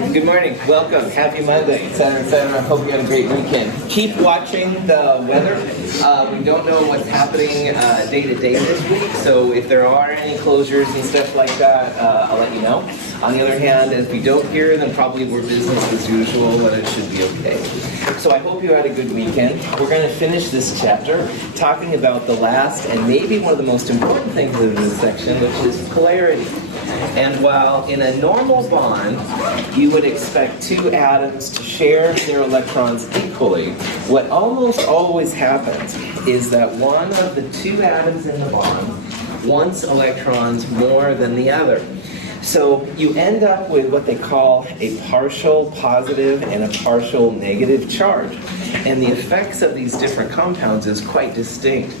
Good morning. Welcome. Happy Monday, etc., etc. I hope you had a great weekend. Keep watching the weather. We don't know what's happening day to day this week, so if there are any closures and stuff like that, I'll let you know. On the other hand, if we don't hear, then probably we're business as usual, and it should be okay. So I hope you had a good weekend. We're going to finish this chapter talking about the last and maybe one of the most important things in this section, which is polarity. And while in a normal bond, you would expect two atoms to share their electrons equally, what almost always happens is that one of the two atoms in the bond wants electrons more than the other. So you end up with what they call a partial positive and a partial negative charge. And the effects of these different compounds is quite distinct.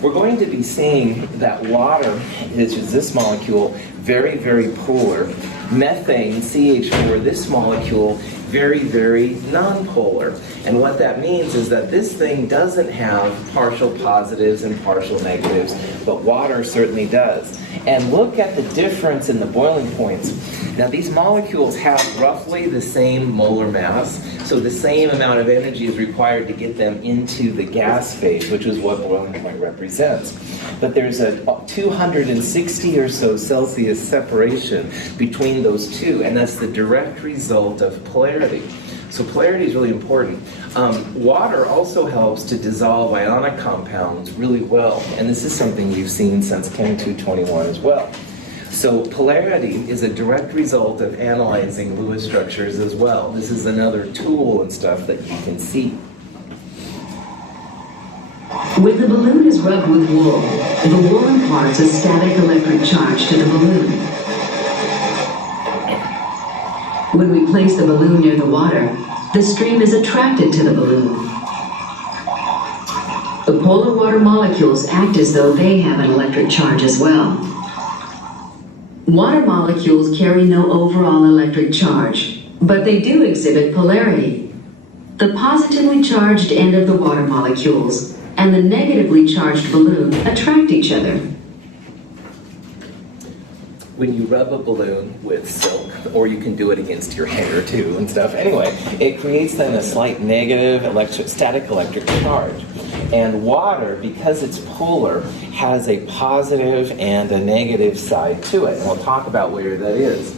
We're going to be seeing that water, which is this molecule, very, very polar. Methane, CH4, this molecule, very, very nonpolar. And what that means is that this thing doesn't have partial positives and partial negatives, but water certainly does. And look at the difference in the boiling points. Now these molecules have roughly the same molar mass, so the same amount of energy is required to get them into the gas phase, which is what boiling point represents. But there's a 260 or so Celsius separation between those two, and that's the direct result of polarity. So polarity is really important. Water also helps to dissolve ionic compounds really well, and this is something you've seen since Chem 221 as well. So polarity is a direct result of analyzing Lewis structures as well. This is another tool and stuff that you can see. When the balloon is rubbed with wool, the wool imparts a static electric charge to the balloon. When we place the balloon near the water, the stream is attracted to the balloon. The polar water molecules act as though they have an electric charge as well. Water molecules carry no overall electric charge, but they do exhibit polarity. The positively charged end of the water molecules and the negatively charged balloon attract each other. When you rub a balloon with silk, or you can do it against your hair too and stuff, anyway, it creates then a slight negative static electric charge. And water, because it's polar, has a positive and a negative side to it. And we'll talk about where that is.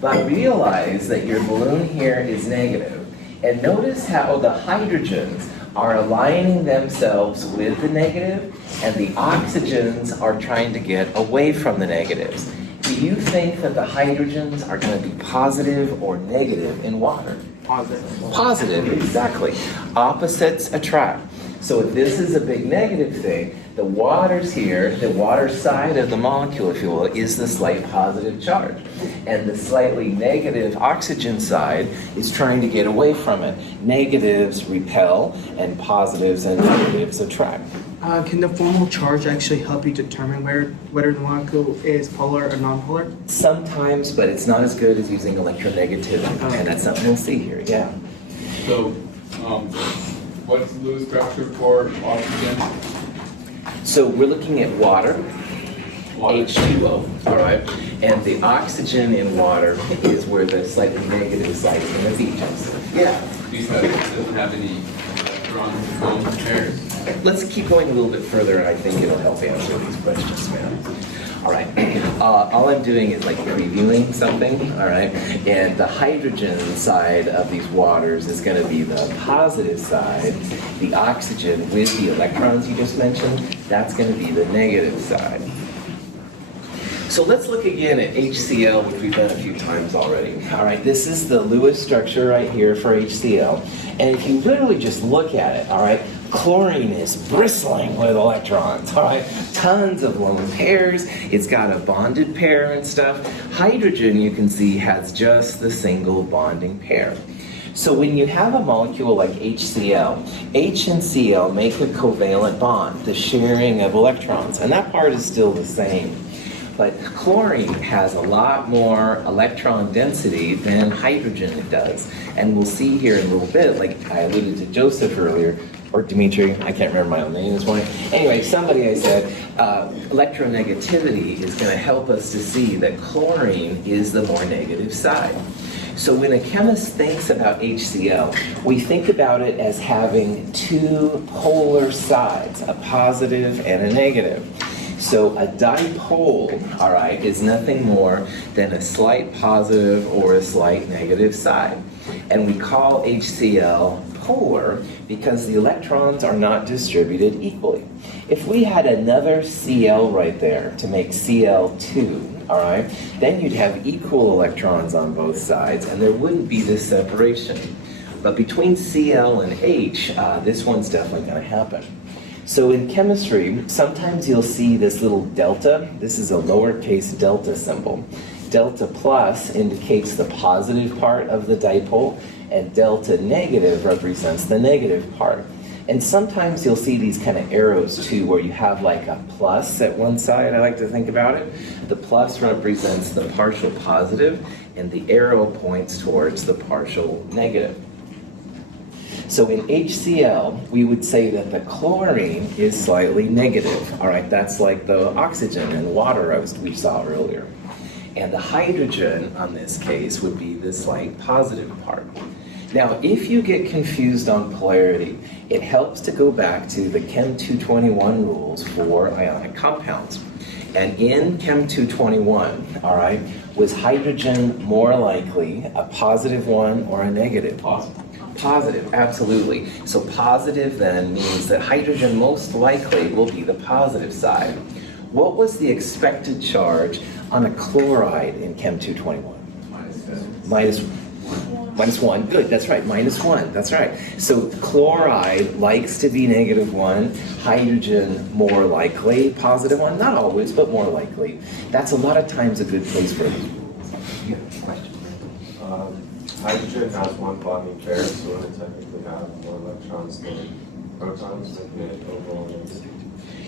But realize that your balloon here is negative. And notice how the hydrogens are aligning themselves with the negative, and the oxygens are trying to get away from the negatives. Do you think that the hydrogens are going to be positive or negative in water? Positive. Positive, exactly. Opposites attract. So if this is a big negative thing, the water's here, the water side of the molecule, if you will, is the slight positive charge. And the slightly negative oxygen side is trying to get away from it. Negatives repel, and positives and negatives attract. Can the formal charge actually help you determine whether the molecule is polar or nonpolar? Sometimes, but it's not as good as using electronegativity, and that's something we'll see here, yeah. So, what's the Lewis structure for oxygen? So we're looking at water, H2O, all right? And the oxygen in water is where the slightly negative side is going to be. Yeah. Because it doesn't have any electrons or lone pairs. Let's keep going a little bit further, and I think it'll help answer these questions, man. All right. All I'm doing is like previewing something, all right? And the hydrogen side of these waters is going to be the positive side. The oxygen with the electrons you just mentioned, that's going to be the negative side. So let's look again at HCl, which we've done a few times already. All right, this is the Lewis structure right here for HCl. And if you literally just look at it, all right, chlorine is bristling with electrons, all right? Tons of lone pairs. It's got a bonded pair and stuff. Hydrogen, you can see, has just the single bonding pair. So when you have a molecule like HCl, H and Cl make a covalent bond, the sharing of electrons, and that part is still the same. But chlorine has a lot more electron density than hydrogen does. And we'll see here in a little bit, like I alluded to Joseph earlier, or Dimitri, I can't remember my own name this morning. Anyway, somebody I said, electronegativity is going to help us to see that chlorine is the more negative side. So when a chemist thinks about HCl, we think about it as having two polar sides, a positive and a negative. So a dipole, all right, is nothing more than a slight positive or a slight negative side. And we call HCl polar because the electrons are not distributed equally. If we had another Cl right there to make Cl2, all right, then you'd have equal electrons on both sides and there wouldn't be this separation. But between Cl and H, this one's definitely going to happen. So in chemistry, sometimes you'll see this little delta. This is a lowercase delta symbol. Delta plus indicates the positive part of the dipole, and delta negative represents the negative part. And sometimes you'll see these kind of arrows too, where you have like a plus at one side, I like to think about it. The plus represents the partial positive, and the arrow points towards the partial negative. So in HCl, we would say that the chlorine is slightly negative. All right, that's like the oxygen and water we saw earlier. And the hydrogen, on this case, would be the slight positive part. Now, if you get confused on polarity, it helps to go back to the Chem 221 rules for ionic compounds. And in Chem 221, all right, was hydrogen more likely a positive one or a negative? Positive, absolutely. So positive then means that hydrogen most likely will be the positive side. What was the expected charge on a chloride in Chem 221? Minus one. Good, that's right, -1, that's right. So chloride likes to be -1, hydrogen more likely +1, not always, but more likely. That's a lot of times a good place for these rules. You have a question? Hydrogen has one bonding pair, so it would technically have more electrons than protons, making it overall density.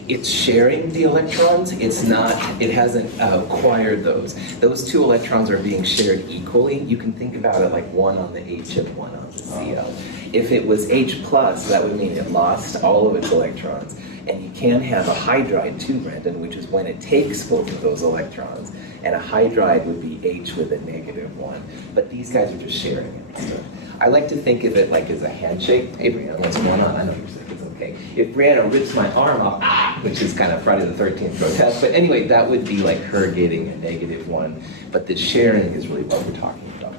It's sharing the electrons, it hasn't acquired those. Those two electrons are being shared equally. You can think about it like one on the H and one on the Cl. If it was H+, that would mean it lost all of its electrons. And you can have a hydride too, Brendan, which is when it takes both of those electrons. And a hydride would be H with a -1. But these guys are just sharing it. So I like to think of it like as a handshake. Hey, Brianna, what's going on? I know you're sick, it's okay. If Brianna rips my arm off, which is kind of Friday the 13th protest, but anyway, that would be like her getting a -1. But the sharing is really what we're talking about.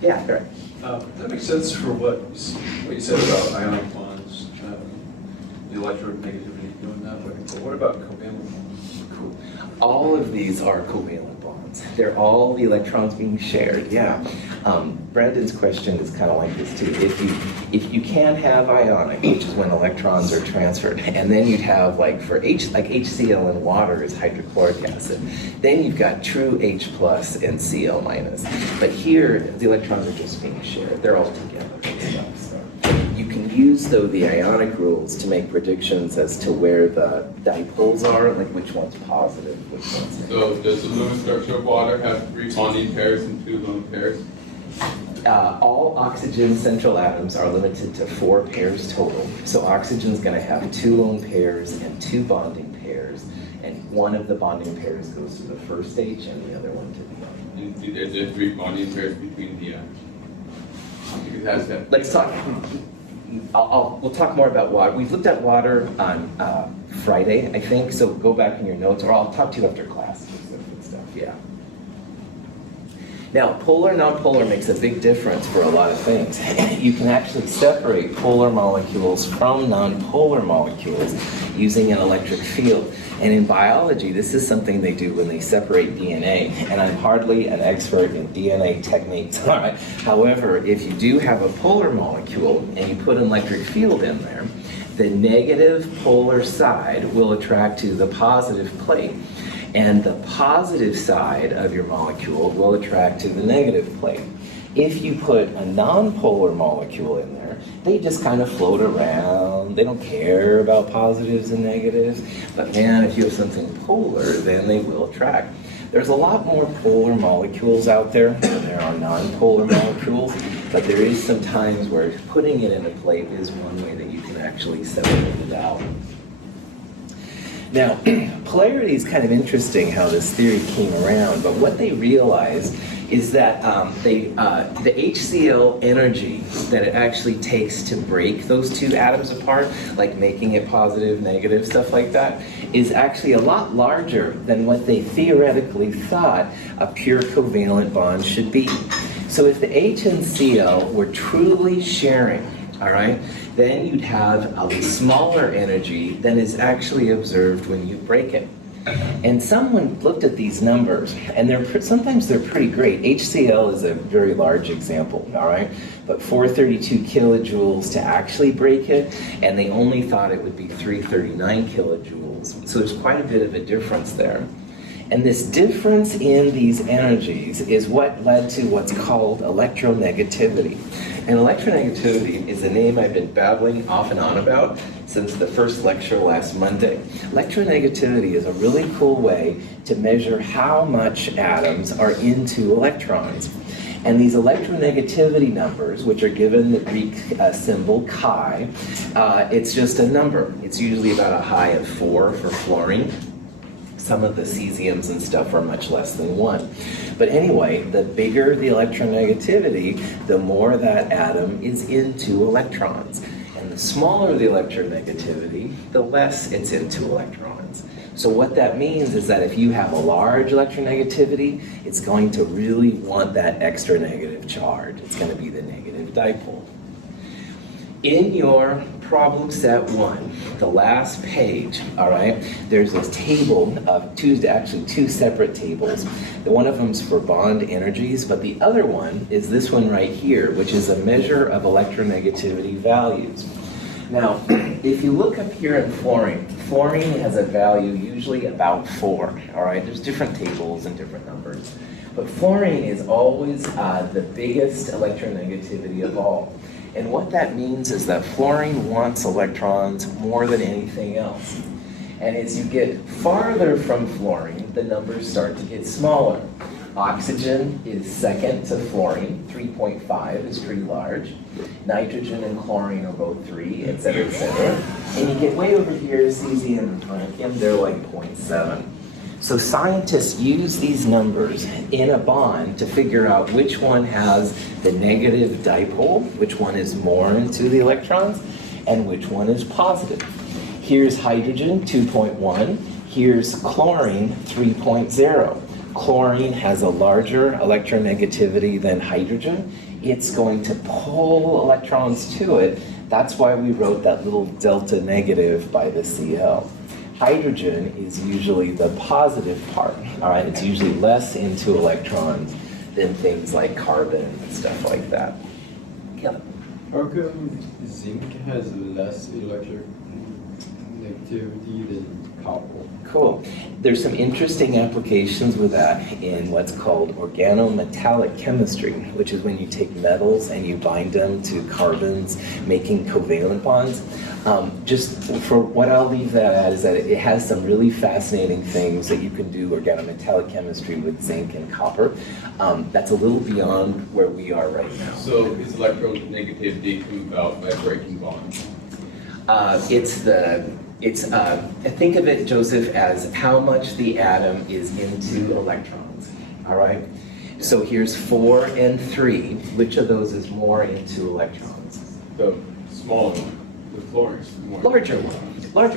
Yeah, Eric. That makes sense for what you said about ionic bonds, the electronegativity doing that way. But what about covalent bonds? Cool. All of these are covalent bonds. They're all the electrons being shared, yeah. Brandon's question is kind of like this too. If you can have ionic, which is when electrons are transferred, and then you'd have like HCl in water is hydrochloric acid, then you've got true H+ and Cl-. But here, the electrons are just being shared. They're all together. So you can use, though, the ionic rules to make predictions as to where the dipoles are, like which one's positive, which one's negative. So does the Lewis structure of water have 3 bonding pairs and 2 lone pairs? All oxygen central atoms are limited to 4 pairs total. So oxygen's going to have 2 lone pairs and 2 bonding pairs, and one of the bonding pairs goes to the first H and the other one to the other. And there 3 bonding pairs between the because it has that. Let's talk. We'll talk more about water. We've looked at water on Friday, I think. So go back in your notes, or I'll talk to you after class. Stuff. Yeah. Now, polar, nonpolar makes a big difference for a lot of things. You can actually separate polar molecules from nonpolar molecules using an electric field. And in biology, this is something they do when they separate DNA. And I'm hardly an expert in DNA techniques. All right. However, if you do have a polar molecule and you put an electric field in there, the negative polar side will attract to the positive plate. And the positive side of your molecule will attract to the negative plate. If you put a nonpolar molecule in there, they just kind of float around. They don't care about positives and negatives. But man, if you have something polar, then they will attract. There's a lot more polar molecules out there than there are nonpolar molecules, but there is some times where putting it in a plate is one way that you can actually separate it out. Now, polarity is kind of interesting how this theory came around, but what they realized is that the HCl energy that it actually takes to break those two atoms apart, like making it positive, negative, stuff like that, is actually a lot larger than what they theoretically thought a pure covalent bond should be. So if the H and Cl were truly sharing, all right, then you'd have a smaller energy than is actually observed when you break it. And someone looked at these numbers, and sometimes they're pretty great. HCl is a very large example, all right? But 432 kilojoules to actually break it, and they only thought it would be 339 kilojoules. So there's quite a bit of a difference there. And this difference in these energies is what led to what's called electronegativity. And electronegativity is a name I've been babbling off and on about since the first lecture last Monday. Electronegativity is a really cool way to measure how much atoms are into electrons. And these electronegativity numbers, which are given the Greek symbol chi, it's just a number. It's usually about a high of 4 for fluorine. Some of the cesiums and stuff are much less than 1. But anyway, the bigger the electronegativity, the more that atom is into electrons. And the smaller the electronegativity, the less it's into electrons. So what that means is that if you have a large electronegativity, it's going to really want that extra negative charge. It's going to be the negative dipole. In your problem set 1, the last page, all right, there's this table of two separate tables. One of them's for bond energies, but the other one is this one right here, which is a measure of electronegativity values. Now, if you look up here at fluorine, fluorine has a value usually about 4, all right? There's different tables and different numbers. But fluorine is always the biggest electronegativity of all. And what that means is that fluorine wants electrons more than anything else. And as you get farther from fluorine, the numbers start to get smaller. Oxygen is second to fluorine, 3.5 is pretty large. Nitrogen and chlorine are both 3, et cetera, et cetera. And you get way over here, cesium and francium, they're like 0.7. So scientists use these numbers in a bond to figure out which one has the negative dipole, which one is more into the electrons, and which one is positive. Here's hydrogen, 2.1. Here's chlorine, 3.0. Chlorine has a larger electronegativity than hydrogen. It's going to pull electrons to it. That's why we wrote that little delta negative by the Cl. Hydrogen is usually the positive part, all right? It's usually less into electrons than things like carbon and stuff like that. Yeah. How come zinc has less electric negativity than copper? Cool. There's some interesting applications with that in what's called organometallic chemistry, which is when you take metals and you bind them to carbons, making covalent bonds. Just for what I'll leave that at is that it has some really fascinating things that you can do organometallic chemistry with zinc and copper. That's a little beyond where we are right now. So is electronegativity come about by breaking bonds? Think of it, Joseph, as how much the atom is into electrons, all right? So here's 4 and 3. Which of those is more into electrons? The smaller one, the fluorine. Larger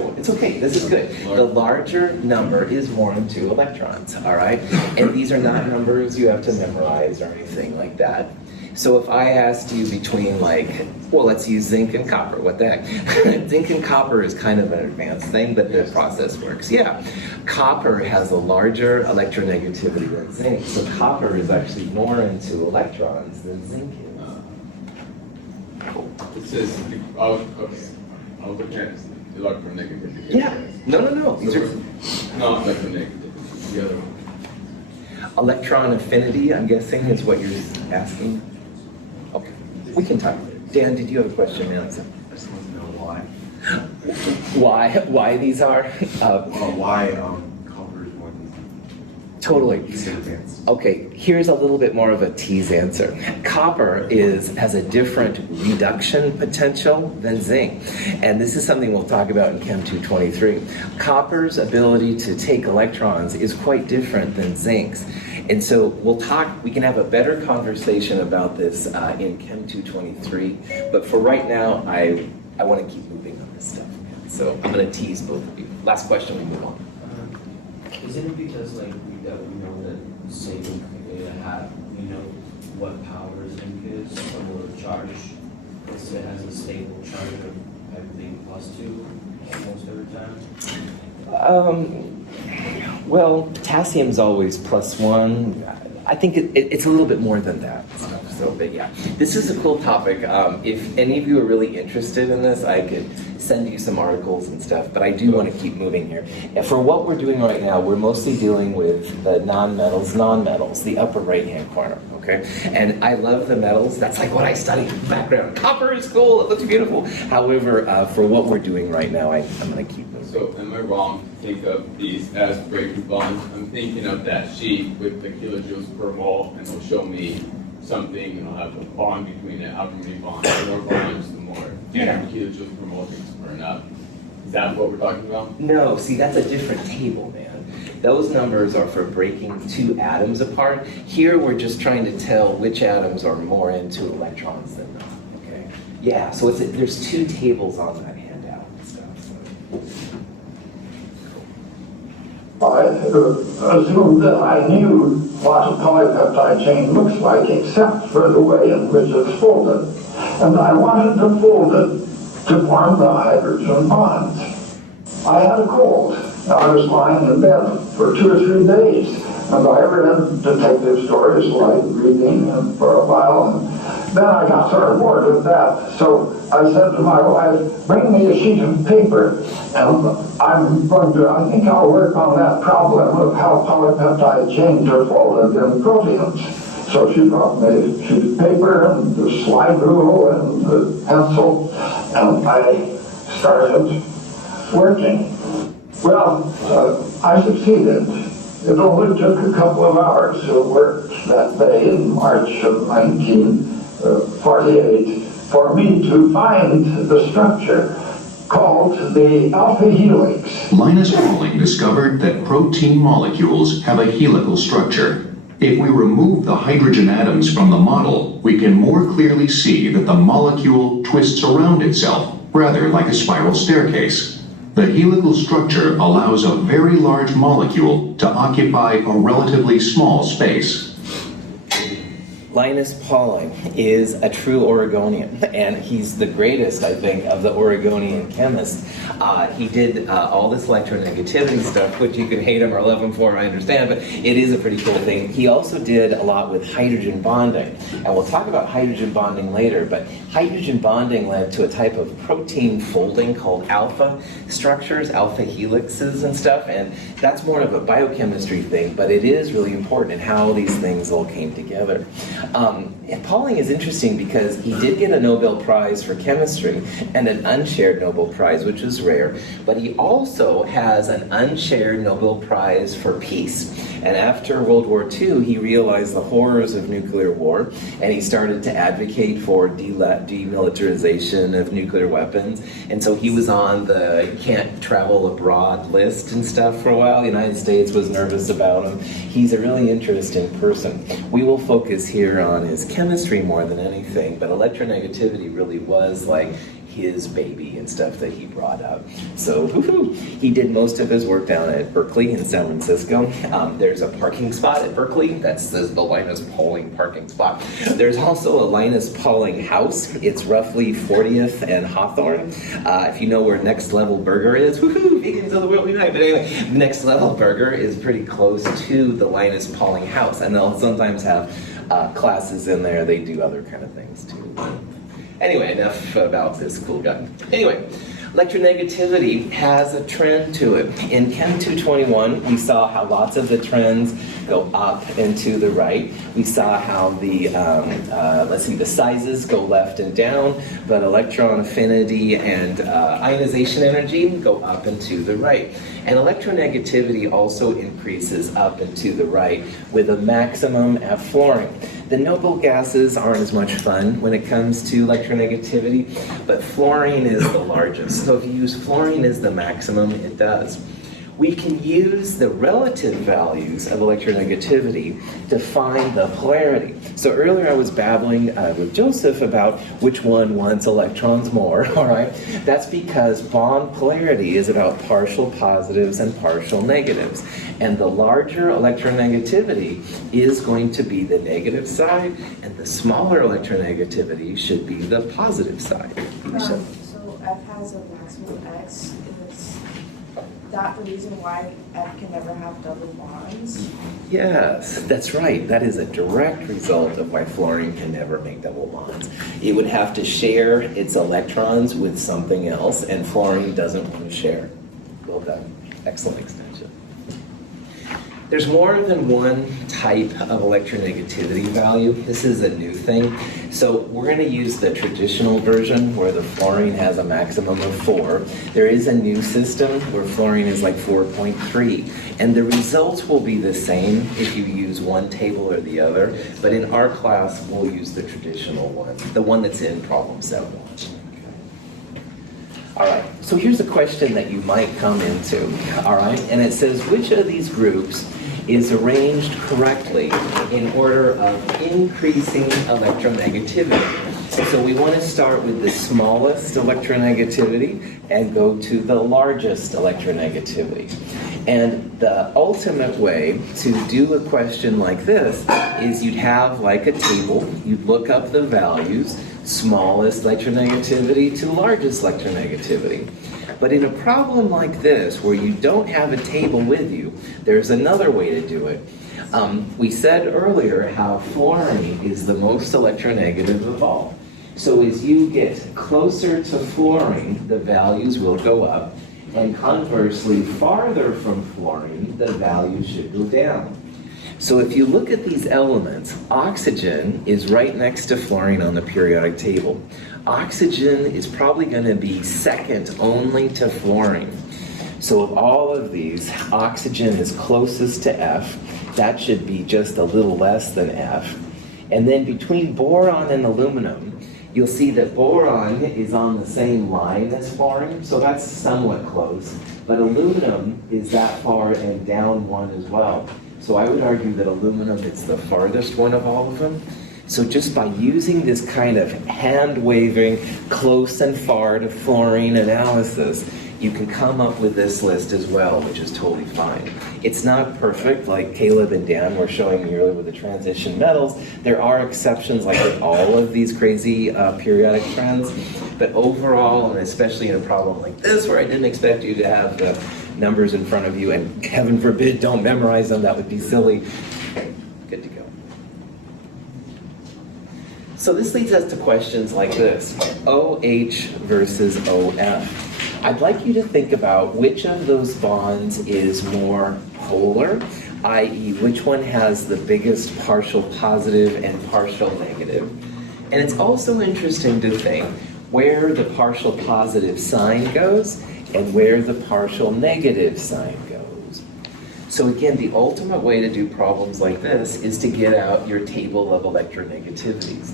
one. It's okay, this is good. The larger number is more into electrons, all right? And these are not numbers you have to memorize or anything like that. So if I asked you between let's use zinc and copper, what the heck? Zinc and copper is kind of an advanced thing, but the process works. Yeah, copper has a larger electronegativity than zinc, so copper is actually more into electrons than zinc is. Cool. It says, I was looking at electronegativity. Yeah, no, these are Not electronegativity, the other one. electron affinity, I'm guessing, is what you're asking. Okay, we can talk. Dan, did you have a question, Nancy? I just want to know why. Why these are? Why copper is more Totally. advanced. Okay, here's a little bit more of a tease answer. Copper has a different reduction potential than zinc. And this is something we'll talk about in Chem 223. Copper's ability to take electrons is quite different than zinc's. And so we can have a better conversation about this in Chem 223, but for right now, I want to keep moving on this stuff. So I'm going to tease both of you. Last question, we move on. Isn't it because like we know that zinc we know what power zinc is or charge? It has a stable charge of I think +2 almost every time. Well, potassium's always +1. I think it's a little bit more than that. So, but yeah, this is a cool topic. If any of you are really interested in this, I could send you some articles and stuff, but I do want to keep moving here. And for what we're doing right now, we're mostly dealing with the non-metals, the upper right-hand corner, okay? And I love the metals. That's like what I studied in the background. Copper is cool, it looks beautiful. However, for what we're doing right now, I'm going to keep moving. So am I wrong to think of these as breakthrough bonds? I'm thinking of that sheet with the kilojoules per mole, and it'll show me something, and I'll have a bond between it, however many bonds. The more bonds, the more kilojoules per mole things burn up. Is that what we're talking about? No, see, that's a different table, man. Those numbers are for breaking two atoms apart. Here, we're just trying to tell which atoms are more into electrons than not, okay? Yeah, so there's two tables on that handout and stuff. So. I assumed that I knew what a polypeptide chain looks like, except for the way in which it's folded. And I wanted to fold it to form the hydrogen bonds. I had a cold. I was lying in bed for 2 or 3 days, and I read detective stories like reading for a while, and then I got sort of bored with that. So I said to my wife, bring me a sheet of paper, and I think I'll work on that problem of how polypeptide chains are folded in proteins. So she brought me a sheet of paper and the slide rule and the pencil, and I started working. Well, I succeeded. It only took a couple of hours of work that day in March of 1948 for me to find the structure called the alpha helix. Linus Pauling discovered that protein molecules have a helical structure. If we remove the hydrogen atoms from the model, we can more clearly see that the molecule twists around itself, rather like a spiral staircase. The helical structure allows a very large molecule to occupy a relatively small space. Linus Pauling is a true Oregonian, and he's the greatest, I think, of the Oregonian chemists. He did all this electronegativity stuff, which you can hate him or love him for, I understand, but it is a pretty cool thing. He also did a lot with hydrogen bonding, and we'll talk about hydrogen bonding later, but hydrogen bonding led to a type of protein folding called alpha structures, alpha helixes and stuff, and that's more of a biochemistry thing, but it is really important in how these things all came together. And Pauling is interesting because he did get a Nobel Prize for chemistry and an unshared Nobel Prize, which is rare, but he also has an unshared Nobel Prize for peace. And after World War II, he realized the horrors of nuclear war, and he started to advocate for demilitarization of nuclear weapons. And so he was on the can't travel abroad list and stuff for a while. The United States was nervous about him. He's a really interesting person. We will focus here on his chemistry more than anything, but electronegativity really was like his baby and stuff that he brought up. So he did most of his work down at Berkeley in San Francisco. There's a parking spot at Berkeley. That's the Linus Pauling parking spot. There's also a Linus Pauling house. It's roughly 40th and Hawthorne. If you know where Next Level Burger is, vegans of the world unite. But anyway, Next Level Burger is pretty close to the Linus Pauling house, and they'll sometimes have classes in there. They do other kind of things too. Anyway, enough about this cool guy. Anyway, electronegativity has a trend to it. In Chem 221, we saw how lots of the trends go up and to the right. We saw how the, the sizes go left and down, but electron affinity and ionization energy go up and to the right. And electronegativity also increases up and to the right with a maximum at fluorine. The noble gases aren't as much fun when it comes to electronegativity, but fluorine is the largest. So if you use fluorine as the maximum, it does. we can use the relative values of electronegativity to find the polarity. So earlier I was babbling with Joseph about which one wants electrons more, all right? That's because bond polarity is about partial positives and partial negatives. And the larger electronegativity is going to be the negative side, and the smaller electronegativity should be the positive side. So F has a maximum X. Is that the reason why F can never have double bonds? Yes, that's right. That is a direct result of why fluorine can never make double bonds. It would have to share its electrons with something else, and fluorine doesn't want to share. Well done. Excellent extension. There's more than one type of electronegativity value. This is a new thing. So we're going to use the traditional version where the fluorine has a maximum of 4. There is a new system where fluorine is like 4.3. And the results will be the same if you use one table or the other. But in our class, we'll use the traditional one, the one that's in problem set 1. All right, so here's a question that you might come into, all right? And it says, which of these groups is arranged correctly in order of increasing electronegativity? So we want to start with the smallest electronegativity and go to the largest electronegativity. And the ultimate way to do a question like this is you'd have like a table, you'd look up the values, smallest electronegativity to largest electronegativity. But in a problem like this, where you don't have a table with you, there's another way to do it. We said earlier how fluorine is the most electronegative of all. So as you get closer to fluorine, the values will go up, and conversely, farther from fluorine, the values should go down. So if you look at these elements, oxygen is right next to fluorine on the periodic table. Oxygen is probably going to be second only to fluorine. So of all of these, oxygen is closest to F. That should be just a little less than F. And then between boron and aluminum, you'll see that boron is on the same line as fluorine, so that's somewhat close. But aluminum is that far and down 1 as well. So I would argue that aluminum is the farthest one of all of them. So just by using this kind of hand-waving close and far to fluorine analysis, you can come up with this list as well, which is totally fine. It's not perfect, like Caleb and Dan were showing me earlier with the transition metals. There are exceptions, like with all of these crazy periodic trends. But overall, and especially in a problem like this, where I didn't expect you to have the numbers in front of you, and heaven forbid, don't memorize them, that would be silly. Okay, good to go. So this leads us to questions like this. OH versus OF. I'd like you to think about which of those bonds is more polar, i.e. which one has the biggest partial positive and partial negative. And it's also interesting to think where the partial positive sign goes and where the partial negative sign goes. So again, the ultimate way to do problems like this is to get out your table of electronegativities.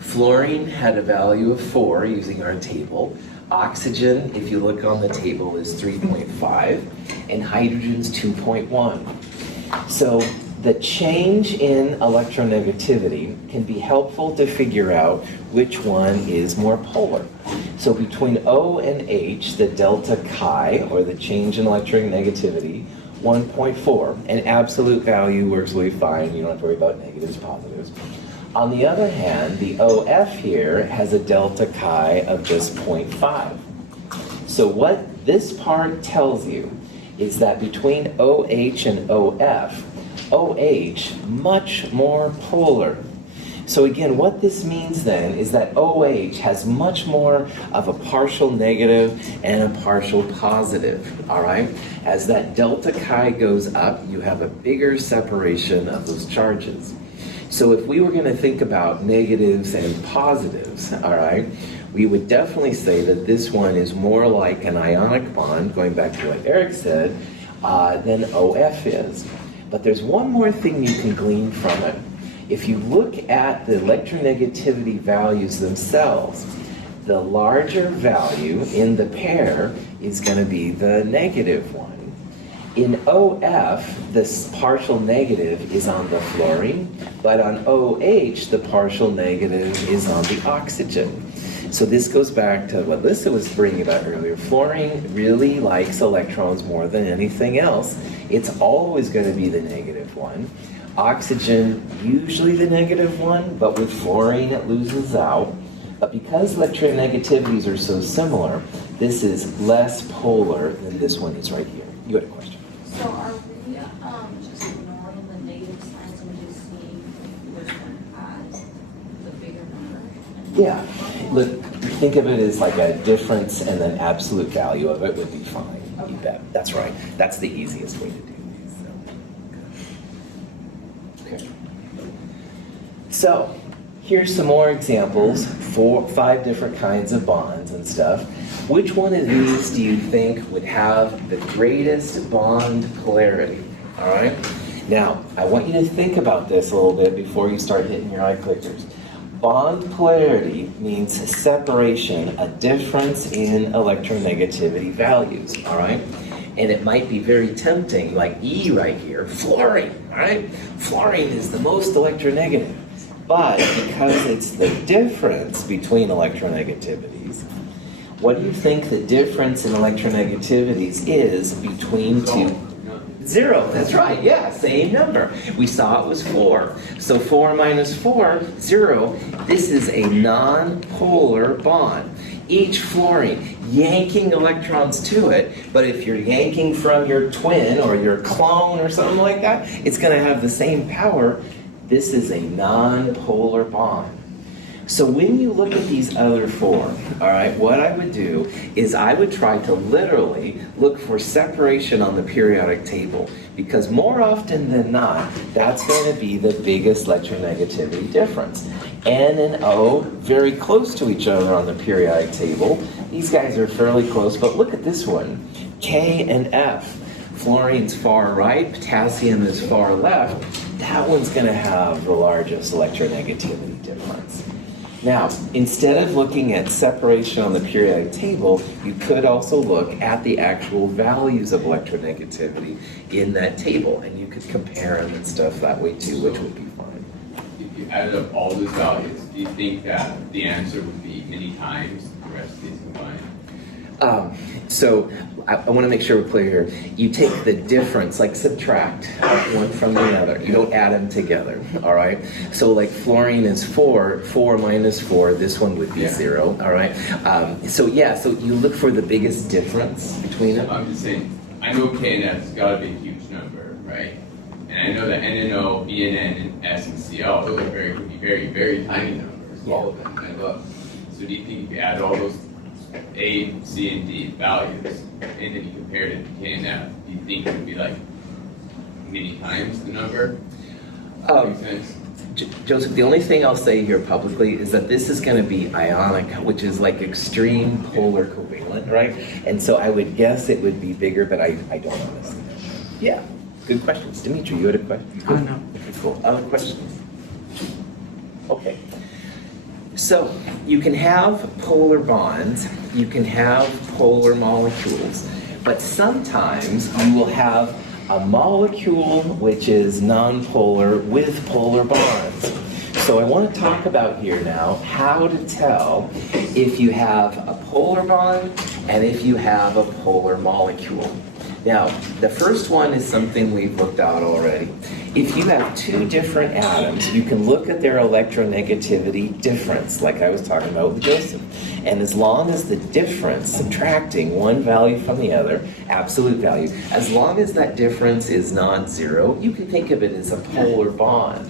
Fluorine had a value of 4 using our table. Oxygen, if you look on the table, is 3.5, and hydrogen's 2.1. So the change in electronegativity can be helpful to figure out which one is more polar. So between O and H, the delta chi, or the change in electronegativity, 1.4. An absolute value works really fine. You don't have to worry about negatives, positives. On the other hand, the OF here has a delta chi of just 0.5. So what this part tells you is that between OH and OF, OH much more polar. So again, what this means then is that OH has much more of a partial negative and a partial positive, all right? As that delta chi goes up, you have a bigger separation of those charges. So if we were going to think about negatives and positives, all right, we would definitely say that this one is more like an ionic bond, going back to what Eric said, than OF is. But there's one more thing you can glean from it. If you look at the electronegativity values themselves, the larger value in the pair is going to be the negative one. In OF, this partial negative is on the fluorine, but on OH, the partial negative is on the oxygen. So this goes back to what Lisa was bringing about earlier. Fluorine really likes electrons more than anything else. It's always going to be the negative one. Oxygen, usually the negative one, but with fluorine it loses out. But because electronegativities are so similar, this is less polar than this one is right here. You had a question. So are we just ignoring the negative signs and just seeing which one has the bigger number? Yeah, look, think of it as like a difference and then absolute value of it would be fine. You bet. That's right. That's the easiest way to do these. Okay. So here's some more examples, 5 different kinds of bonds and stuff. Which one of these do you think would have the greatest bond polarity? All right? Now, I want you to think about this a little bit before you start hitting your eye clickers. Bond polarity means separation, a difference in electronegativity values, all right? And it might be very tempting, like E right here, fluorine, all right? Fluorine is the most electronegative. But because it's the difference between electronegativities, what do you think the difference in electronegativities is between two? 0, that's right, yeah, same number. We saw it was 4. So 4 minus 4, 0. This is a non-polar bond. Each fluorine yanking electrons to it, but if you're yanking from your twin or your clone or something like that, it's going to have the same power. This is a non-polar bond. So when you look at these other 4, all right, what I would do is I would try to literally look for separation on the periodic table, because more often than not, that's going to be the biggest electronegativity difference. N and O, very close to each other on the periodic table. These guys are fairly close, but look at this one, K and F. Fluorine's far right, potassium is far left. That one's going to have the largest electronegativity difference. Now, instead of looking at separation on the periodic table, you could also look at the actual values of electronegativity in that table, and you could compare them and stuff that way too, which would be fine. If you added up all those values, do you think that the answer would be many times the rest of these combined? So I want to make sure we're clear here. You take the difference, like subtract one from the other. You don't add them together, all right? So like fluorine is 4, 4 minus 4, this one would be 0, all right? So you look for the biggest difference between them. I'm just saying, I know K and F has got to be a huge number, right? And I know that N and O, B and N, and S and Cl, those could be very, very tiny numbers, all of them. I love. So do you think if you add all those A, C, and D values, and then you compared it to K and F, do you think it would be like many times the number? Makes sense? Joseph, the only thing I'll say here publicly is that this is going to be ionic, which is like extreme polar covalent, right? And so I would guess it would be bigger, but I don't honestly know. Yeah, good questions. Dimitri, you had a question? Oh, no. Okay, cool. Other questions? Okay. So you can have polar bonds, you can have polar molecules, but sometimes you will have a molecule which is nonpolar with polar bonds. So I want to talk about here now how to tell if you have a polar bond and if you have a polar molecule. Now, the first one is something we've looked at already. If you have 2 different atoms, you can look at their electronegativity difference, like I was talking about with Joseph. And as long as the difference, subtracting one value from the other, absolute value, as long as that difference is non-zero, you can think of it as a polar bond.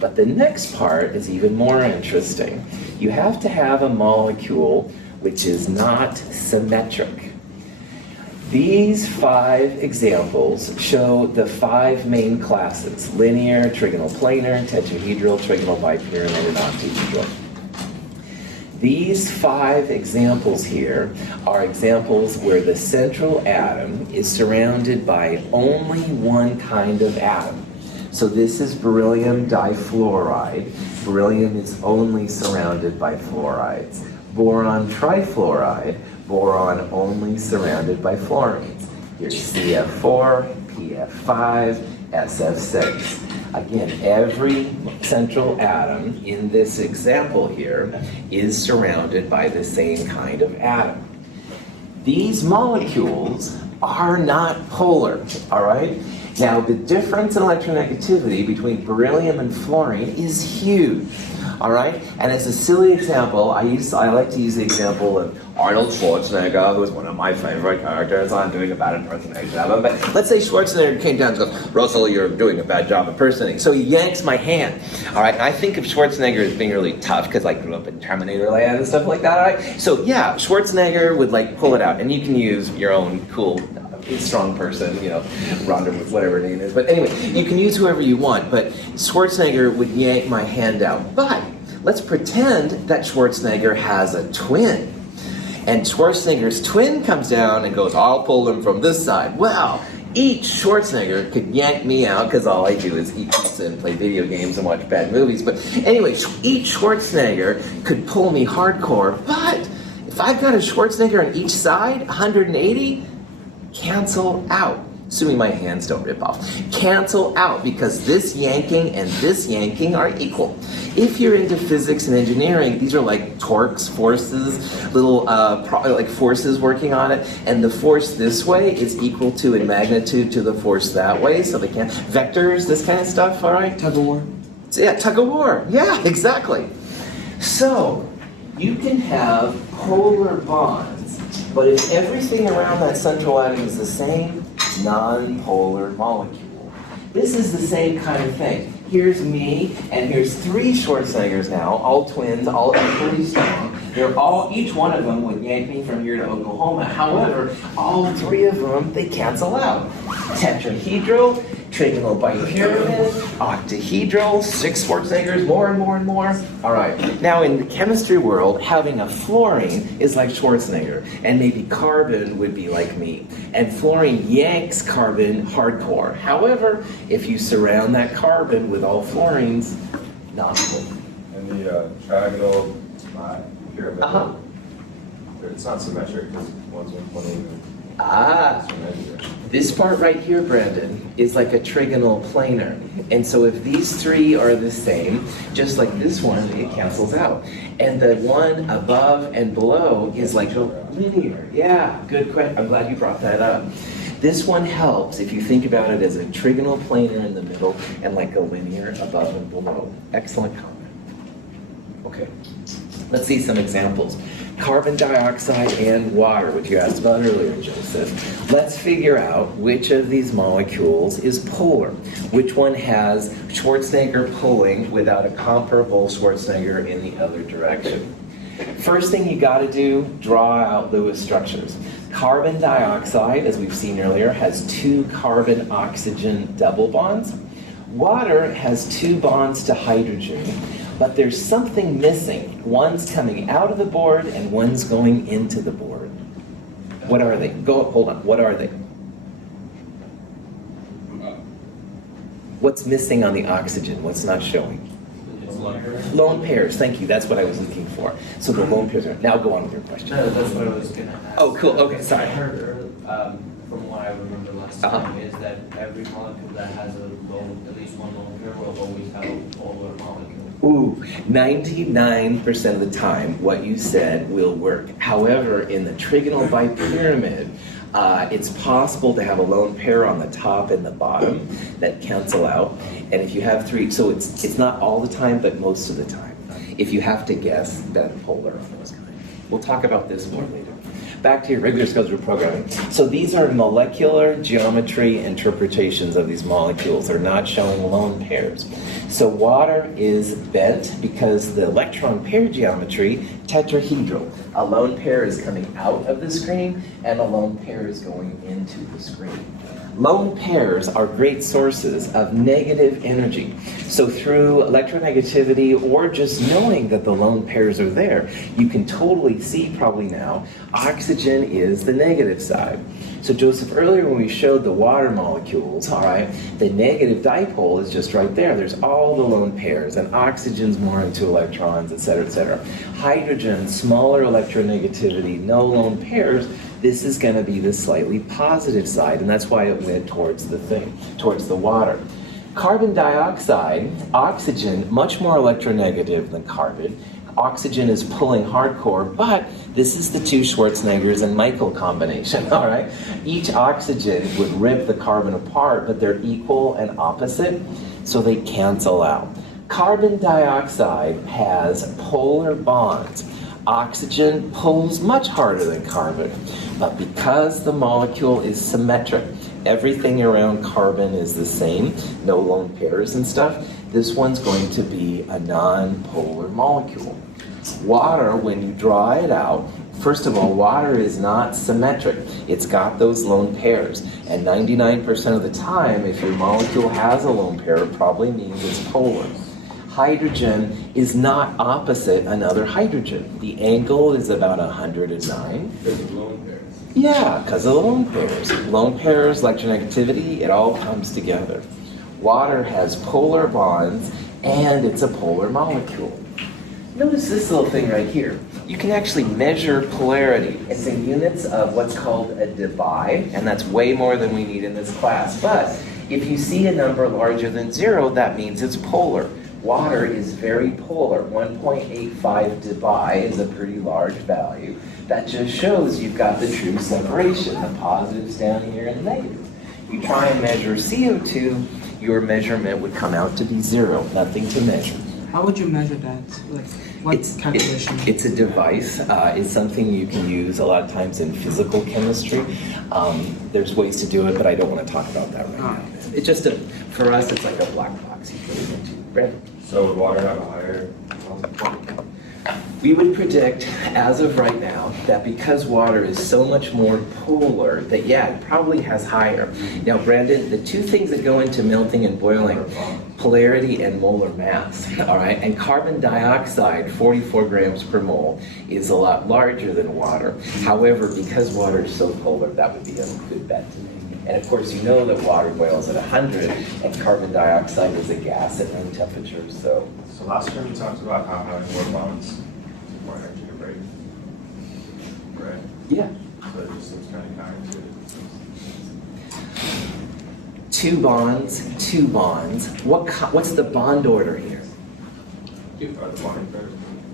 But the next part is even more interesting. You have to have a molecule which is not symmetric. These 5 examples show the 5 main classes: linear, trigonal planar, tetrahedral, trigonal bipyramid, and octahedral. These 5 examples here are examples where the central atom is surrounded by only one kind of atom. So this is beryllium difluoride. Beryllium is only surrounded by fluorides. Boron trifluoride, boron only surrounded by fluorines. Here's CF4, PF5, SF6. Again, every central atom in this example here is surrounded by the same kind of atom. These molecules are not polar, all right? Now, the difference in electronegativity between beryllium and fluorine is huge, all right? And as a silly example, I like to use the example of Arnold Schwarzenegger, who is one of my favorite characters. I'm doing a bad impersonation of him, but let's say Schwarzenegger came down and goes, Russell, you're doing a bad job impersonating. So he yanks my hand, all right? And I think of Schwarzenegger as being really tough because I grew up in Terminator Land and stuff like that, all right? So yeah, Schwarzenegger would like pull it out, and you can use your own cool strong person, you know, Rhonda, whatever her name is. But anyway, you can use whoever you want, but Schwarzenegger would yank my hand out. But let's pretend that Schwarzenegger has a twin. And Schwarzenegger's twin comes down and goes, I'll pull him from this side. Well, each Schwarzenegger could yank me out because all I do is eat pizza and play video games and watch bad movies. But anyway, each Schwarzenegger could pull me hardcore. But if I've got a Schwarzenegger on each side, 180, cancel out. Assuming my hands don't rip off. Cancel out, because this yanking and this yanking are equal. If you're into physics and engineering, these are like torques, forces, little like forces working on it, and the force this way is equal to in magnitude to the force that way, so they can't. Vectors, this kind of stuff, all right? Tug of war. So, yeah, tug of war. Yeah, exactly. So, you can have polar bonds, but if everything around that central atom is the same, non-polar molecule. This is the same kind of thing. Here's me, and here's 3 Schwarzeneggers now, all twins, all equally strong. They're all, each one of them would yank me from here to Oklahoma. However, all 3 of them, they cancel out. Tetrahedral, trigonal bipyramid, octahedral, 6 Schwarzeneggers, more and more and more. All right. Now, in the chemistry world, having a fluorine is like Schwarzenegger, and maybe carbon would be like me. And fluorine yanks carbon hardcore. However, if you surround that carbon with all fluorines, not polar. And the trigonal pyramid, it's not symmetric because one's 120. This part right here, Brandon, is like a trigonal planar. And so if these 3 are the same, just like this one, it cancels out. And the one above and below is like a linear. Yeah, good question. I'm glad you brought that up. This one helps if you think about it as a trigonal planar in the middle and like a linear above and below. Excellent comment. Okay, let's see some examples. Carbon dioxide and water, which you asked about earlier, Joseph. Let's figure out which of these molecules is polar. Which one has Schwarzenegger pulling without a comparable Schwarzenegger in the other direction? First thing you got to do, draw out Lewis structures. Carbon dioxide, as we've seen earlier, has 2 carbon-oxygen double bonds. Water has 2 bonds to hydrogen. But there's something missing. One's coming out of the board and one's going into the board. What are they? Hold on. What are they? What's missing on the oxygen? What's not showing? Lone pairs. Thank you. That's what I was looking for. So the lone pairs are. Now go on with your question. No, that's what I was going to ask. Oh, cool. Okay, sorry. I heard from what I remember last time is that every molecule that has at least one lone pair will always have a polar molecule. Ooh, 99% of the time, what you said will work. However, in the trigonal bipyramid, it's possible to have a lone pair on the top and the bottom that cancel out. And if you have 3, so it's not all the time, but most of the time. If you have to guess, then polar of those kinds. We'll talk about this more later. Back to your regular schedule programming. So these are molecular geometry interpretations of these molecules. They're not showing lone pairs. So water is bent because the electron pair geometry, tetrahedral. A lone pair is coming out of the screen and a lone pair is going into the screen. Lone pairs are great sources of negative energy. So through electronegativity or just knowing that the lone pairs are there, you can totally see probably now, oxygen is the negative side. So Joseph, earlier when we showed the water molecules, all right, the negative dipole is just right there. There's all the lone pairs, and oxygen's more into electrons, et cetera, et cetera. Hydrogen, smaller electronegativity, no lone pairs, this is going to be the slightly positive side, and that's why it went towards the thing, towards the water. Carbon dioxide, oxygen, much more electronegative than carbon. Oxygen is pulling hardcore, but this is the two Schwarzeneggers and Michael combination, all right? Each oxygen would rip the carbon apart, but they're equal and opposite, so they cancel out. Carbon dioxide has polar bonds. Oxygen pulls much harder than carbon, but because the molecule is symmetric, everything around carbon is the same, no lone pairs and stuff, this one's going to be a non-polar molecule. Water, when you draw it out, first of all, water is not symmetric. It's got those lone pairs, and 99% of the time, if your molecule has a lone pair, it probably means it's polar. Hydrogen is not opposite another hydrogen. The angle is about 109. Because of lone pairs. Yeah, because of the lone pairs. Lone pairs, electronegativity, it all comes together. Water has polar bonds, and it's a polar molecule. Notice this little thing right here. You can actually measure polarity. It's in units of what's called a debye, and that's way more than we need in this class. But if you see a number larger than 0, that means it's polar. Water is very polar. 1.85 debye is a pretty large value. That just shows you've got the true separation. The positives down here and the negatives. You try and measure CO2, your measurement would come out to be 0, nothing to measure. How would you measure that? Like, what calculation? It's a device. It's something you can use a lot of times in physical chemistry. There's ways to do it, but I don't want to talk about that right now. It's just for us, it's like a black box you put it into. Brandon? So would water have a higher melting point? We would predict, as of right now, that because water is so much more polar, that yeah, it probably has higher. Now, Brandon, the two things that go into melting and boiling, polarity and molar mass, all right? And carbon dioxide, 44 grams per mole, is a lot larger than water. However, because water is so polar, that would be a good bet to make. And of course, you know that water boils at 100, and carbon dioxide is a gas at room temperature, so. So last term you talked about how having more bonds, more energy to break. Right? Yeah. So it just seems kind of counterintuitive. Two bonds. What's the bond order here? Are the bonding pairs?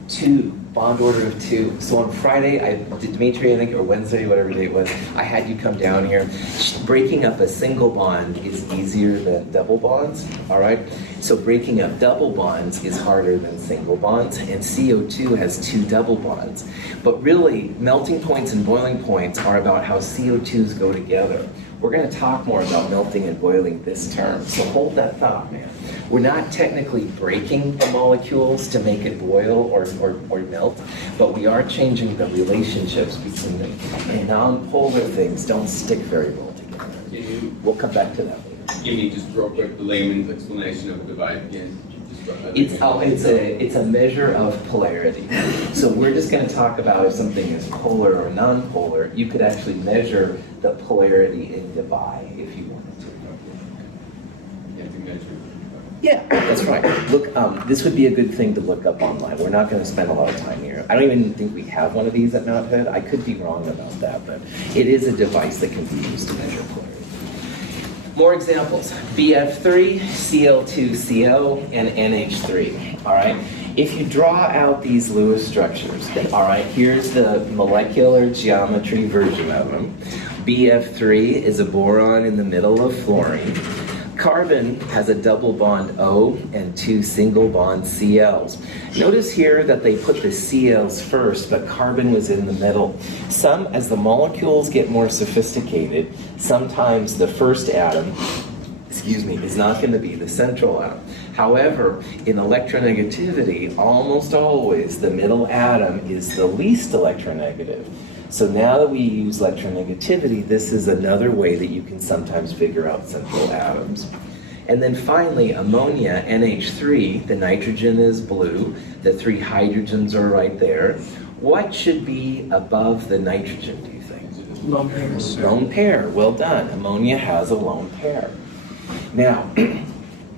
2, bond order of 2. So on Friday, Dimitri, I think, or Wednesday, whatever day it was, I had you come down here. Breaking up a single bond is easier than double bonds, all right? So breaking up double bonds is harder than single bonds, and CO2 has 2 double bonds. But really, melting points and boiling points are about how CO2s go together. We're going to talk more about melting and boiling this term, so hold that thought, man. We're not technically breaking the molecules to make it boil or melt, but we are changing the relationships between them. And non-polar things don't stick very well together. We'll come back to that later. Give me just real quick the layman's explanation of divide again. It's a measure of polarity. So we're just going to talk about if something is polar or non-polar. You could actually measure the polarity in debye if you wanted to. Yeah, that's right. Look, this would be a good thing to look up online. We're not going to spend a lot of time here. I don't even think we have one of these at Mount Hood. I could be wrong about that, but it is a device that can be used to measure polarity. More examples, BF3, Cl2CO, and NH3, all right? If you draw out these Lewis structures, then, all right, here's the molecular geometry version of them. BF3 is a boron in the middle of fluorine. Carbon has a double bond O and 2 single bond Cls. Notice here that they put the Cls first, but carbon was in the middle. As the molecules get more sophisticated, sometimes the first atom, is not going to be the central atom. However, in electronegativity, almost always the middle atom is the least electronegative. So now that we use electronegativity, this is another way that you can sometimes figure out central atoms. And then finally, ammonia, NH3, the nitrogen is blue, the 3 hydrogens are right there. What should be above the nitrogen, do you think? Lone pair. Lone pair, well done. Ammonia has a lone pair. Now,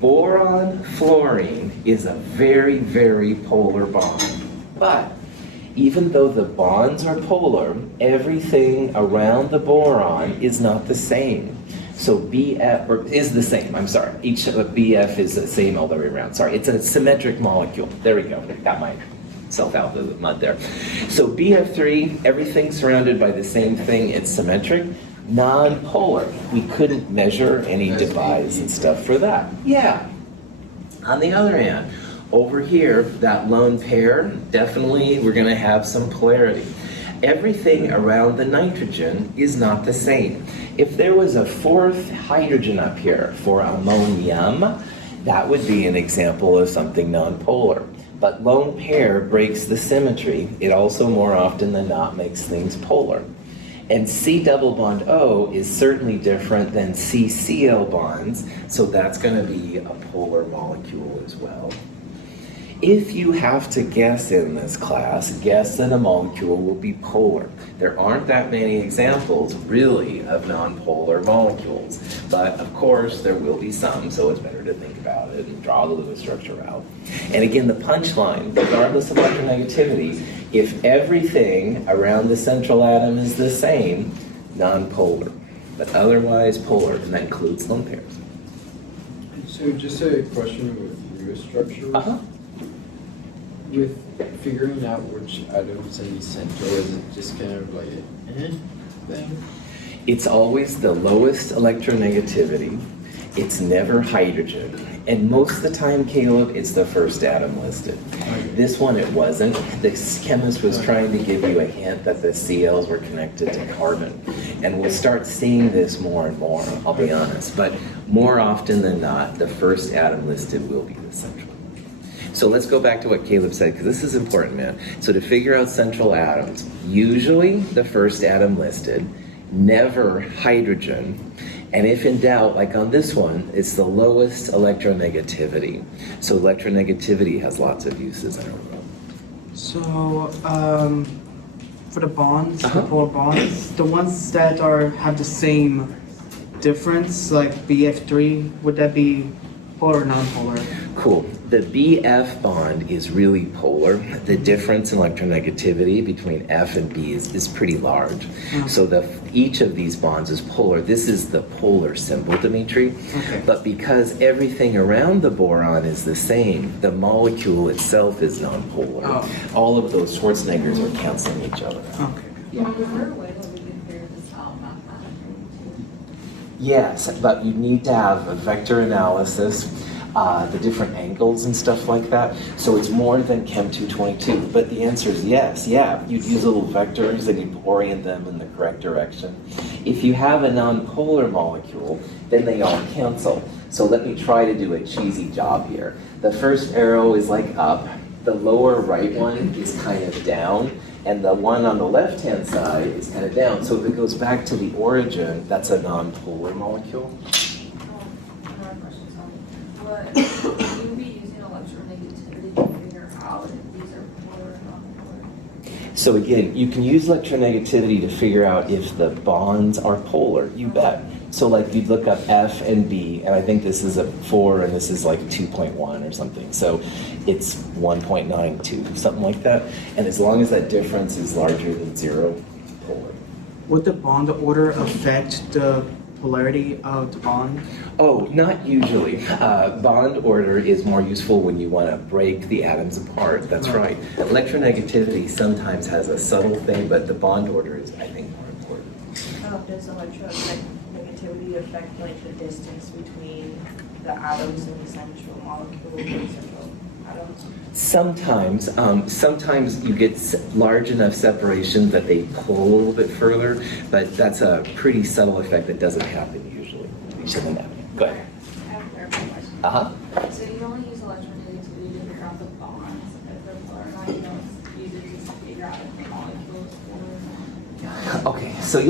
boron fluorine is a very, very polar bond. But even though the bonds are polar, everything around the boron is not the same. So BF, or is the same, I'm sorry. Each BF is the same all the way around. Sorry, it's a symmetric molecule. There we go, got myself out of the mud there. So BF3, everything surrounded by the same thing, it's symmetric. Non-polar, we couldn't measure any divides and stuff for that. Yeah. On the other hand, over here, that lone pair, definitely we're gonna have some polarity. Everything around the nitrogen is not the same. If there was a fourth hydrogen up here for ammonium, that would be an example of something nonpolar. But lone pair breaks the symmetry. It also more often than not makes things polar. And C double bond O is certainly different than CCl bonds, so that's going to be a polar molecule as well. If you have to guess in this class, guess that a molecule will be polar. There aren't that many examples, really, of nonpolar molecules. But, of course, there will be some, so it's better to think about it and draw the Lewis structure out. And again, the punchline, regardless of electronegativity, if everything around the central atom is the same, nonpolar. But otherwise polar, and that includes lone pairs. So just a question with Lewis structures. With figuring out which atoms in the center, is it just kind of like an thing? It's always the lowest electronegativity. It's never hydrogen. And most of the time, Caleb, it's the first atom listed. This one, it wasn't. This chemist was trying to give you a hint that the Cls were connected to carbon. And we'll start seeing this more and more, I'll be honest. But more often than not, the first atom listed will be the central. So let's go back to what Caleb said, because this is important, man. So to figure out central atoms, usually the first atom listed, never hydrogen, and if in doubt, like on this one, it's the lowest electronegativity. So electronegativity has lots of uses in our world. So, for the bonds, the polar bonds, the ones that have the same difference, like BF3, would that be polar or non-polar? Cool. The BF bond is really polar. The difference in electronegativity between F and B is pretty large. So each of these bonds is polar. This is the polar symbol, Dimitri. Okay. But because everything around the boron is the same, the molecule itself is nonpolar. Oh. All of those Schwarzeneggers are canceling each other out. Okay. Yeah, is there a way that we can figure this out mathematically? Yes, but you need to have a vector analysis, the different angles and stuff like that. So it's more than Chem 222. But the answer is yes, yeah. You'd use little vectors and you'd orient them in the correct direction. If you have a nonpolar molecule, then they all cancel. So let me try to do a cheesy job here. The first arrow is like up. The lower right one is kind of down. And the one on the left-hand side is kind of down. So if it goes back to the origin, that's a nonpolar molecule. Another question, sorry. Would you be using electronegativity to figure out if these are polar or non-polar? So again, you can use electronegativity to figure out if the bonds are polar, you bet. So like you'd look up F and B, and I think this is a 4 and this is like 2.1 or something. So it's 1.92, something like that. And as long as that difference is larger than 0, polar. Would the bond order affect the polarity of the bond? Oh, not usually. Bond order is more useful when you want to break the atoms apart. That's right. Electronegativity sometimes has a subtle thing, but the bond order is, I think, more important. Does electronegativity affect like the distance between the atoms in the central molecule and central atoms? Sometimes you get large enough separation that they pull a little bit further, but that's a pretty subtle effect that doesn't happen usually. Go ahead. I have a clarifying question. So you only use electronegativity to figure out the bonds, if they're polar or not, you don't use it just to figure out if the molecule is polar or not? Okay, so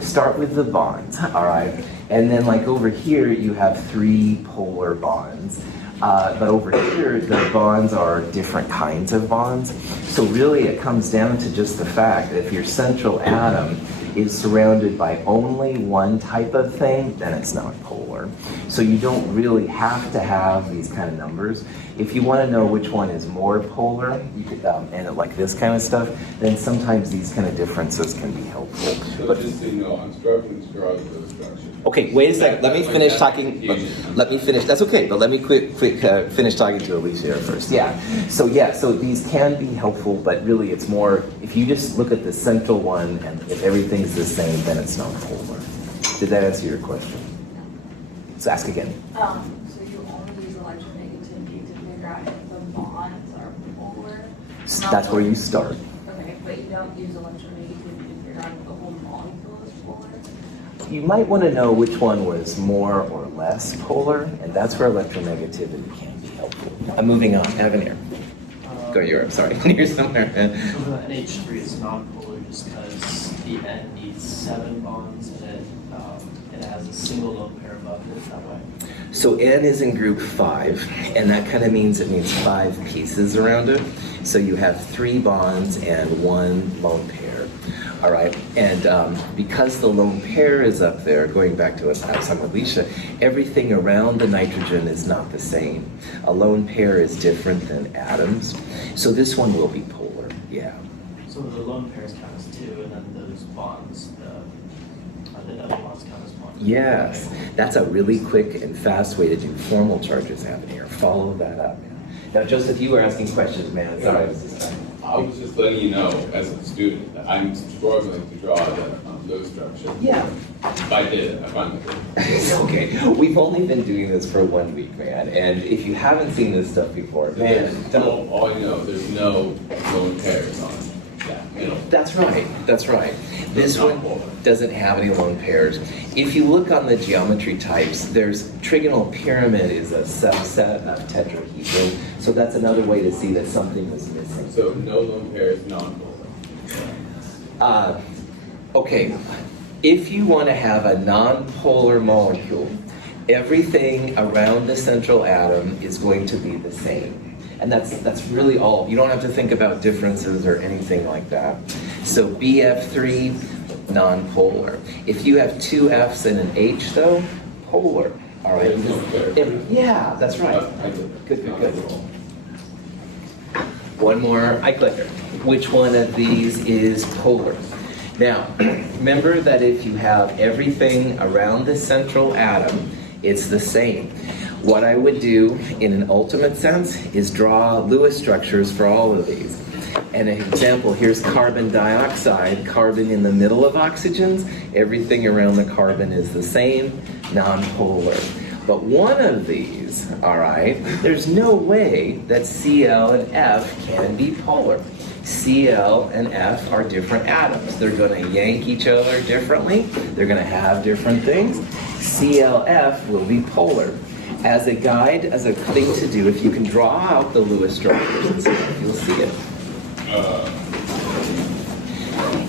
start with the bonds, all right? And then like over here, you have 3 polar bonds. But over here, the bonds are different kinds of bonds. So really it comes down to just the fact that if your central atom is surrounded by only one type of thing, then it's not polar. So you don't really have to have these kind of numbers. If you want to know which one is more polar, you could, and like this kind of stuff, then sometimes these kind of differences can be helpful. So just so you know, I'm struggling to draw the structure. Okay, wait a second. Let me finish talking. Let me finish. That's okay, but let me finish talking to Alicia here first. Yeah. So these can be helpful, but really it's more, if you just look at the central one and if everything's the same, then it's not polar. Did that answer your question? So ask again. So you only use electronegativity to figure out if the bonds are polar? That's where you start. Okay, but you don't use electronegativity to figure out if the whole molecule is polar? You might want to know which one was more or less polar, and that's where electronegativity can be helpful. I'm moving on. Avenir. Go Europe, sorry. You're somewhere. So the NH3 is non-polar just because the N needs 7 bonds and it has a single lone pair above it that way. So N is in group 5, and that kind of means it needs 5 pieces around it. So you have 3 bonds and 1 lone pair. All right, and because the lone pair is up there, going back to what I was talking with Alicia, everything around the nitrogen is not the same. A lone pair is different than atoms. So this one will be polar, yeah. So the lone pairs count as 2, and then those bonds, the double bonds count as 1. Yes, that's a really quick and fast way to do formal charges happening here. Follow that up. Now, Joseph, you were asking questions, man. Sorry. I was just letting you know, as a student, that I'm struggling to draw the structure. Yeah. I did. I finally did. It's okay. We've only been doing this for 1 week, man. And if you haven't seen this stuff before, man, don't. All you know, there's no lone pairs on that middle. That's right. That's right. This one doesn't have any lone pairs. If you look on the geometry types, there's trigonal pyramid is a subset of tetrahedron. So that's another way to see that something is missing. So no lone pairs, non-polar. Okay. If you want to have a non-polar molecule, everything around the central atom is going to be the same. And that's really all. You don't have to think about differences or anything like that. So BF3, non-polar. If you have 2 Fs and an H though, polar. All right. Yeah, that's right. Good. One more eye clicker. Which one of these is polar? Now, remember that if you have everything around the central atom, it's the same. What I would do in an ultimate sense is draw Lewis structures for all of these. And an example, here's carbon dioxide, carbon in the middle of oxygens. Everything around the carbon is the same, non-polar. But one of these, all right, there's no way that Cl and F can be polar. Cl and F are different atoms. They're going to yank each other differently. They're going to have different things. ClF will be polar. As a guide, as a thing to do, if you can draw out the Lewis structures and stuff, you'll see it.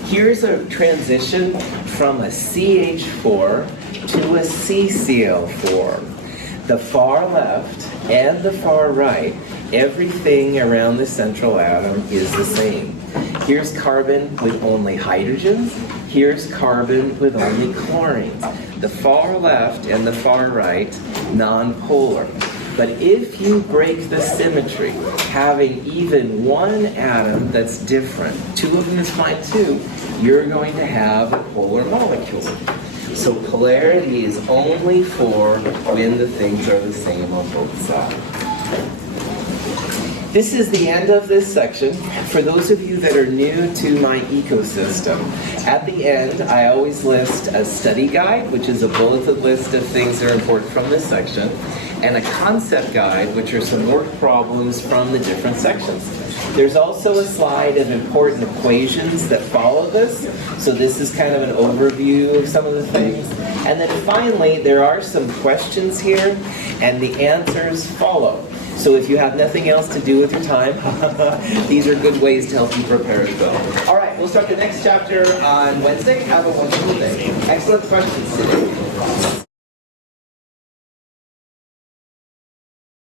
Here's a transition from a CH4 to a CCl4. The far left and the far right, everything around the central atom is the same. Here's carbon with only hydrogens. Here's carbon with only chlorines. The far left and the far right, non-polar. But if you break the symmetry, having even one atom that's different, 2 of them is fine too, you're going to have a polar molecule. So polarity is only for when the things are the same on both sides. This is the end of this section. For those of you that are new to my ecosystem, at the end I always list a study guide, which is a bulleted list of things that are important from this section, and a concept guide, which are some work problems from the different sections. There's also a slide of important equations that follow this, so this is kind of an overview of some of the things. And then finally, there are some questions here, and the answers follow. So if you have nothing else to do with your time, these are good ways to help you prepare as well. All right, we'll start the next chapter on Wednesday. Have a wonderful day. Excellent questions today.